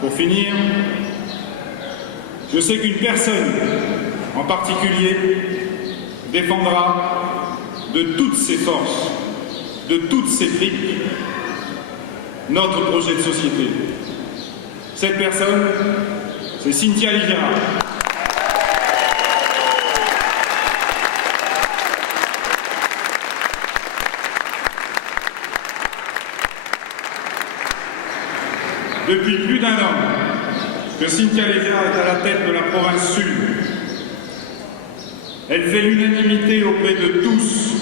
Pour finir, je sais qu'une personne en particulier défendra de toutes ses forces, de toutes ses tripes, notre projet de société. Cette personne, c'est Cynthia Livera. Depuis plus d'un an que Cynthia Livera est à la tête de la province Sud. Elle fait l'unanimité auprès de tous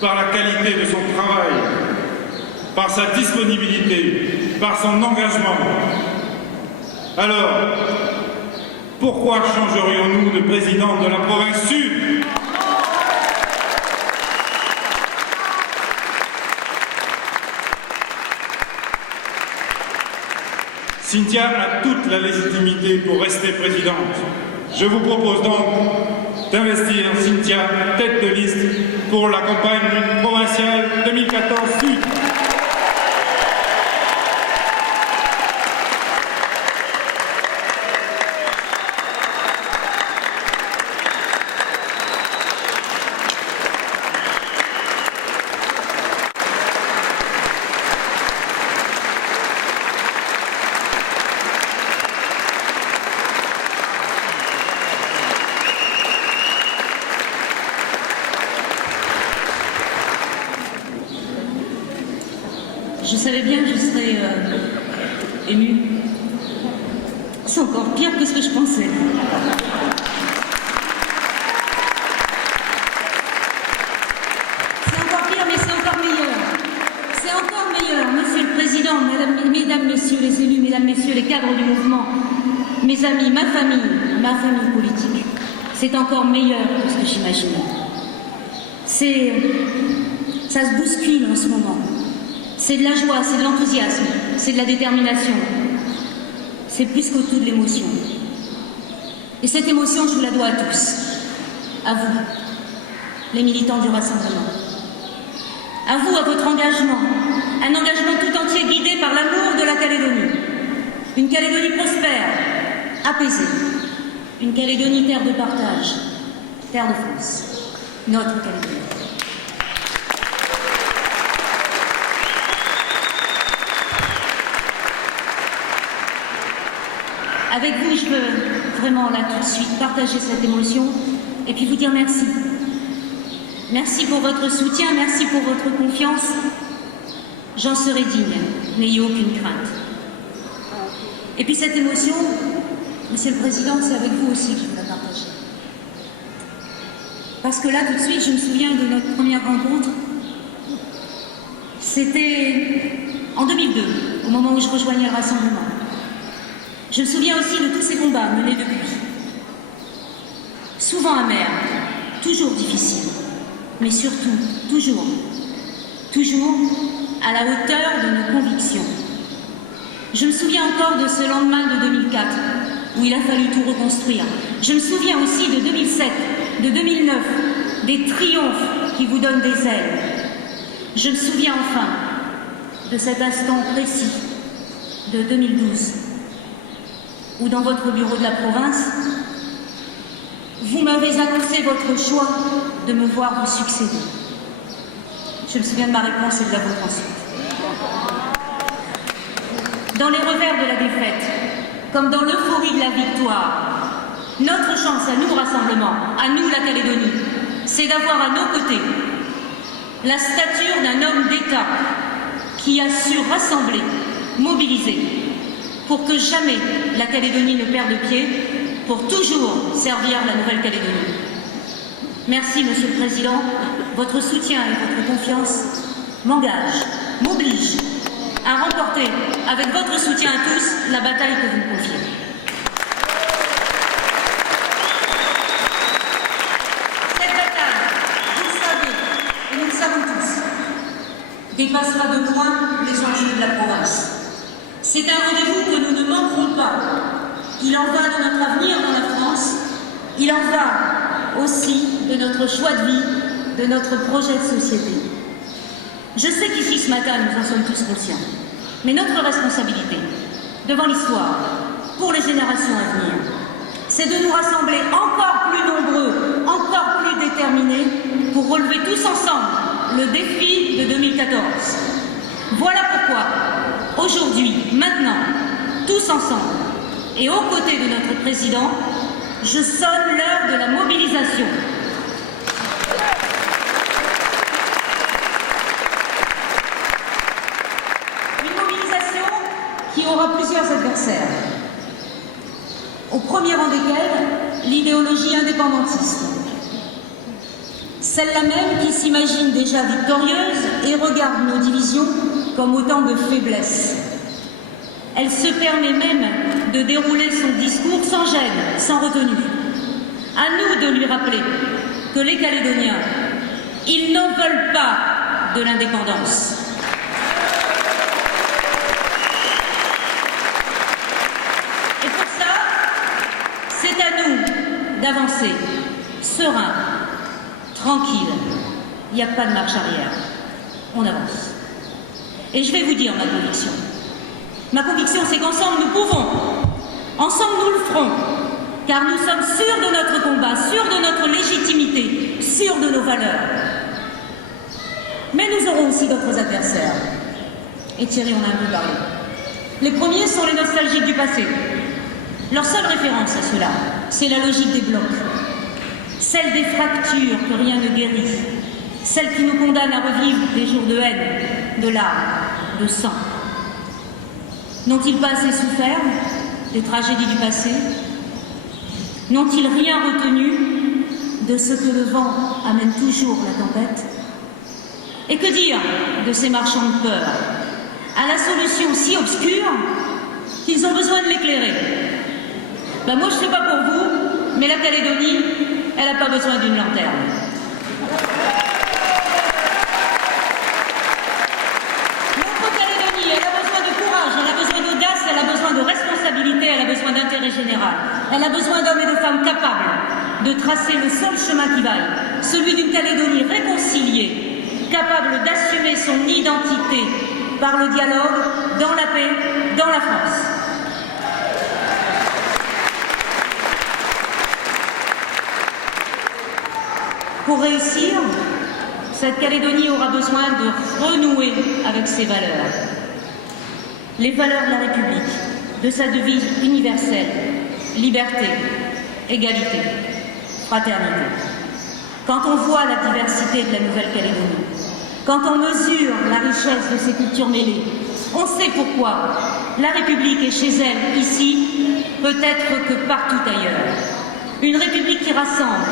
par la qualité de son travail, par sa disponibilité, par son engagement. Alors, pourquoi changerions-nous de présidente de la province Sud ? Cynthia a toute la légitimité pour rester présidente. Je vous propose donc d'investir Cynthia tête de liste pour la campagne provinciale 2014 Sud. Je savais bien que je serais émue. C'est encore pire que ce que je pensais. C'est encore pire, mais c'est encore meilleur. C'est encore meilleur, Monsieur le Président, Mesdames, Messieurs les élus, Mesdames, Messieurs les cadres du mouvement, mes amis, ma famille politique. C'est encore meilleur que ce que j'imaginais. Ça se bouscule en ce moment. C'est de la joie, c'est de l'enthousiasme, c'est de la détermination. C'est plus qu'autour de l'émotion. Et cette émotion, je vous la dois à tous. À vous, les militants du Rassemblement. À vous, à votre engagement. Un engagement tout entier guidé par l'amour de la Calédonie. Une Calédonie prospère, apaisée. Une Calédonie terre de partage, terre de France. Notre Calédonie. Avec vous, je veux vraiment là tout de suite partager cette émotion et puis vous dire merci. Merci pour votre soutien, merci pour votre confiance. J'en serai digne, n'ayez aucune crainte. Et puis cette émotion, Monsieur le Président, c'est avec vous aussi que je veux la partager. Parce que là, tout de suite, je me souviens de notre première rencontre. C'était en 2002, au moment où je rejoignais le Rassemblement. Je me souviens aussi de tous ces combats menés depuis. Souvent amers, toujours difficiles, mais surtout, toujours à la hauteur de nos convictions. Je me souviens encore de ce lendemain de 2004, où il a fallu tout reconstruire. Je me souviens aussi de 2007, de 2009, des triomphes qui vous donnent des ailes. Je me souviens enfin de cet instant précis de 2012, où dans votre bureau de la province, vous m'avez annoncé votre choix de me voir vous succéder. Je me souviens de ma réponse et de la vôtre ensuite. Dans les revers de la défaite, comme dans l'euphorie de la victoire, notre chance à nous, Rassemblement, à nous, la Calédonie, c'est d'avoir à nos côtés la stature d'un homme d'État qui a su rassembler, mobiliser, pour que jamais la Calédonie ne perde pied, pour toujours servir la Nouvelle-Calédonie. Merci, Monsieur le Président. Votre soutien et votre confiance m'engagent, m'obligent à remporter, avec votre soutien à tous, la bataille que vous me confiez. Cette bataille, vous le savez, et nous le savons tous, dépassera de loin les enjeux de la province. C'est un rendez-vous que nous ne manquerons pas. Il en va de notre avenir dans la France, il en va aussi de notre choix de vie, de notre projet de société. Je sais qu'ici ce matin, nous en sommes tous conscients, mais notre responsabilité, devant l'histoire, pour les générations à venir. C'est de nous rassembler encore plus nombreux, encore plus déterminés, pour relever tous ensemble le défi de 2014. Voilà pourquoi, aujourd'hui, maintenant, tous ensemble, et aux côtés de notre président, je sonne l'heure de la mobilisation. Une mobilisation qui aura plusieurs adversaires. Au premier rang desquels, l'idéologie indépendantiste. Celle-là même qui s'imagine déjà victorieuse et regarde nos divisions comme autant de faiblesses. Elle se permet même de dérouler son discours sans gêne, sans retenue. À nous de lui rappeler que les Calédoniens, ils n'en veulent pas de l'indépendance. Et pour ça, c'est à nous d'avancer, serein, tranquille. Il n'y a pas de marche arrière. On avance. Et je vais vous dire ma conviction. Ma conviction, c'est qu'ensemble, nous pouvons. Ensemble, nous le ferons. Car nous sommes sûrs de notre combat, sûrs de notre légitimité, sûrs de nos valeurs. Mais nous aurons aussi d'autres adversaires. Et Thierry en a un peu parlé. Les premiers sont les nostalgiques du passé. Leur seule référence à cela, c'est la logique des blocs. Celle des fractures que rien ne guérit. Celle qui nous condamne à revivre des jours de haine, de larmes, de sang. N'ont-ils pas assez souffert des tragédies du passé? N'ont-ils rien retenu de ce que le vent amène toujours la tempête? Et que dire de ces marchands de peur, à la solution si obscure qu'ils ont besoin de l'éclairer? Ben moi je ne sais pas pour vous, mais la Calédonie, elle n'a pas besoin d'une lanterne. Elle a besoin de responsabilité, elle a besoin d'intérêt général. Elle a besoin d'hommes et de femmes capables de tracer le seul chemin qui vaille, celui d'une Calédonie réconciliée, capable d'assumer son identité par le dialogue, dans la paix, dans la France. Pour réussir, cette Calédonie aura besoin de renouer avec ses valeurs. Les valeurs de la République, de sa devise universelle, liberté, égalité, fraternité. Quand on voit la diversité de la Nouvelle-Calédonie, quand on mesure la richesse de ses cultures mêlées, on sait pourquoi la République est chez elle, ici, peut-être que partout ailleurs. Une République qui rassemble,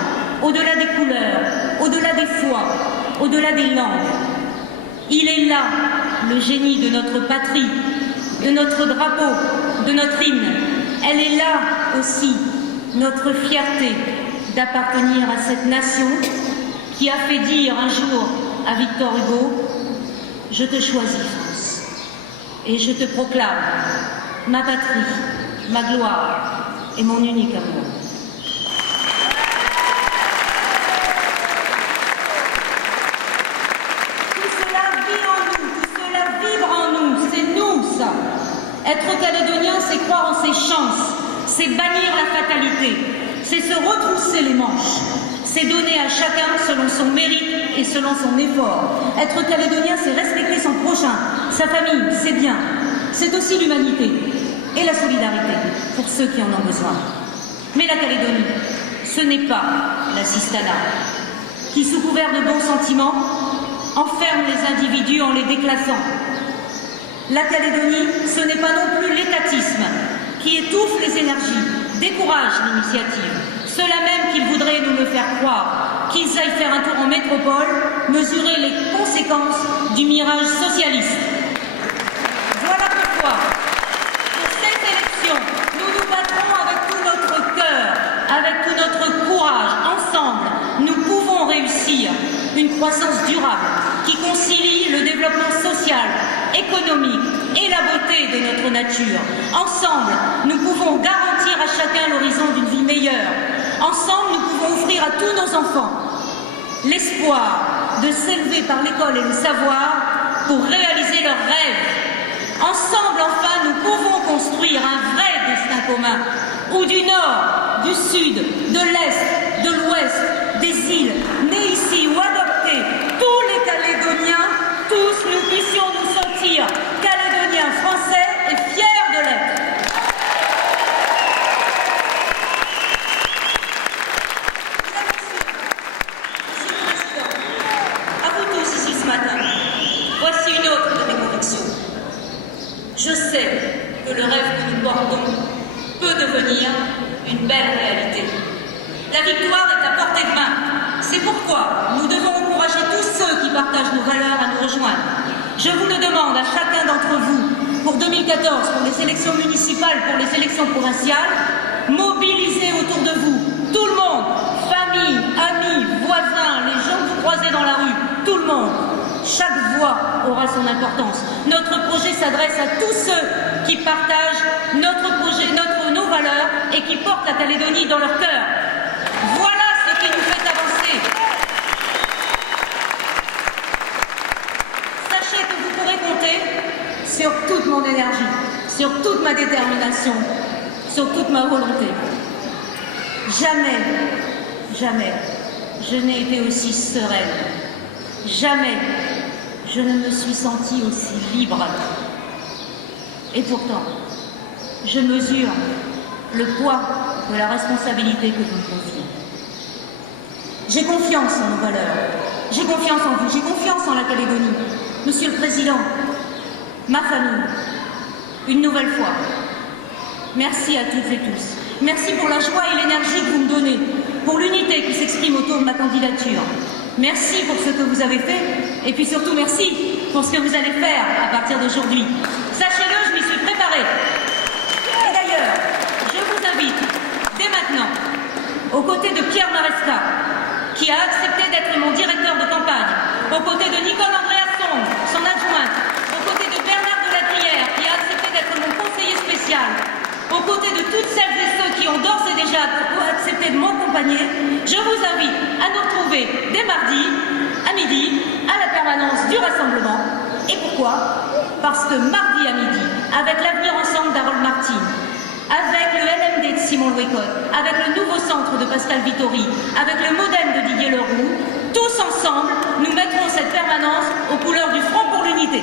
au-delà des couleurs, au-delà des foi, au-delà des langues. Il est là, le génie de notre patrie, de notre drapeau, de notre hymne. Elle est là aussi, notre fierté d'appartenir à cette nation qui a fait dire un jour à Victor Hugo « Je te choisis, France, et je te proclame ma patrie, ma gloire et mon unique amour. » Être calédonien, c'est croire en ses chances, c'est bannir la fatalité, c'est se retrousser les manches, c'est donner à chacun selon son mérite et selon son effort. Être calédonien, c'est respecter son prochain, sa famille, ses biens. C'est aussi l'humanité et la solidarité pour ceux qui en ont besoin. Mais la Calédonie, ce n'est pas l'assistanat qui, sous couvert de bons sentiments, enferme les individus en les déclassant. La Calédonie, ce n'est pas non plus l'étatisme qui étouffe les énergies, décourage l'initiative. Ceux-là même qu'ils voudraient nous le faire croire, qu'ils aillent faire un tour en métropole, mesurer les conséquences du mirage socialiste. Voilà pourquoi, pour cette élection, nous nous battrons avec tout notre cœur, avec tout notre courage. Ensemble, nous pouvons réussir une croissance durable qui concilie le développement social, économique et la beauté de notre nature. Ensemble, nous pouvons garantir à chacun l'horizon d'une vie meilleure. Ensemble, nous pouvons offrir à tous nos enfants l'espoir de s'élever par l'école et le savoir pour réaliser leurs rêves. Ensemble, enfin, nous pouvons construire un vrai destin commun, où du nord, du sud, de l'est, de l'ouest, des îles, nés ici ou adoptés, tous les Calédoniens, tous nous puissions nous sentir Calédoniens français et fiers de l'être. Voici une autre de mes convictions. Je sais que le rêve que nous portons peut devenir une belle réalité. La victoire est à portée de main. C'est pourquoi nous devons encourager tous ceux qui partagent nos valeurs à nous rejoindre. Je vous le demande à chacun d'entre vous, pour 2014, pour les élections municipales, pour les élections provinciales, mobilisez autour de vous tout le monde, famille, amis, voisins, les gens que vous croisez dans la rue, tout le monde. Chaque voix aura son importance. Notre projet s'adresse à tous ceux qui partagent notre projet, nos valeurs et qui portent la Calédonie dans leur cœur. Voilà ce qui nous fait avancer. Sachez que vous pourrez compter sur toute mon énergie, sur toute ma détermination, sur toute ma volonté. Jamais, jamais, je n'ai été aussi sereine. Jamais je ne me suis sentie aussi libre. Et pourtant, je mesure le poids de la responsabilité que vous me confiez. J'ai confiance en nos valeurs, j'ai confiance en vous, j'ai confiance en la Calédonie. Monsieur le Président, ma famille, une nouvelle fois, merci à toutes et tous. Merci pour la joie et l'énergie que vous me donnez, pour l'unité qui s'exprime autour de ma candidature. Merci pour ce que vous avez fait, et puis surtout merci pour ce que vous allez faire à partir d'aujourd'hui. Sachez-le, je m'y suis préparée. Et d'ailleurs, je vous invite, dès maintenant, aux côtés de Pierre Maresca, qui a accepté d'être mon directeur de campagne, aux côtés de Nicole Andréasson, son adjointe, aux côtés de Bernard Deladrière, qui a accepté d'être mon conseiller spécial, aux côtés de toutes celles et ceux qui ont d'ores et déjà accepté de m'accompagner, je vous invite à nous retrouver dès mardi, à midi, à la permanence du rassemblement. Et pourquoi? Parce que mardi à midi, avec l'Avenir Ensemble d'Harold Martin, avec le LMD de Simon Louécotte, avec le nouveau centre de Pascal Vittori, avec le modem de Didier Leroux, tous ensemble, nous mettrons cette permanence aux couleurs du Front pour l'Unité.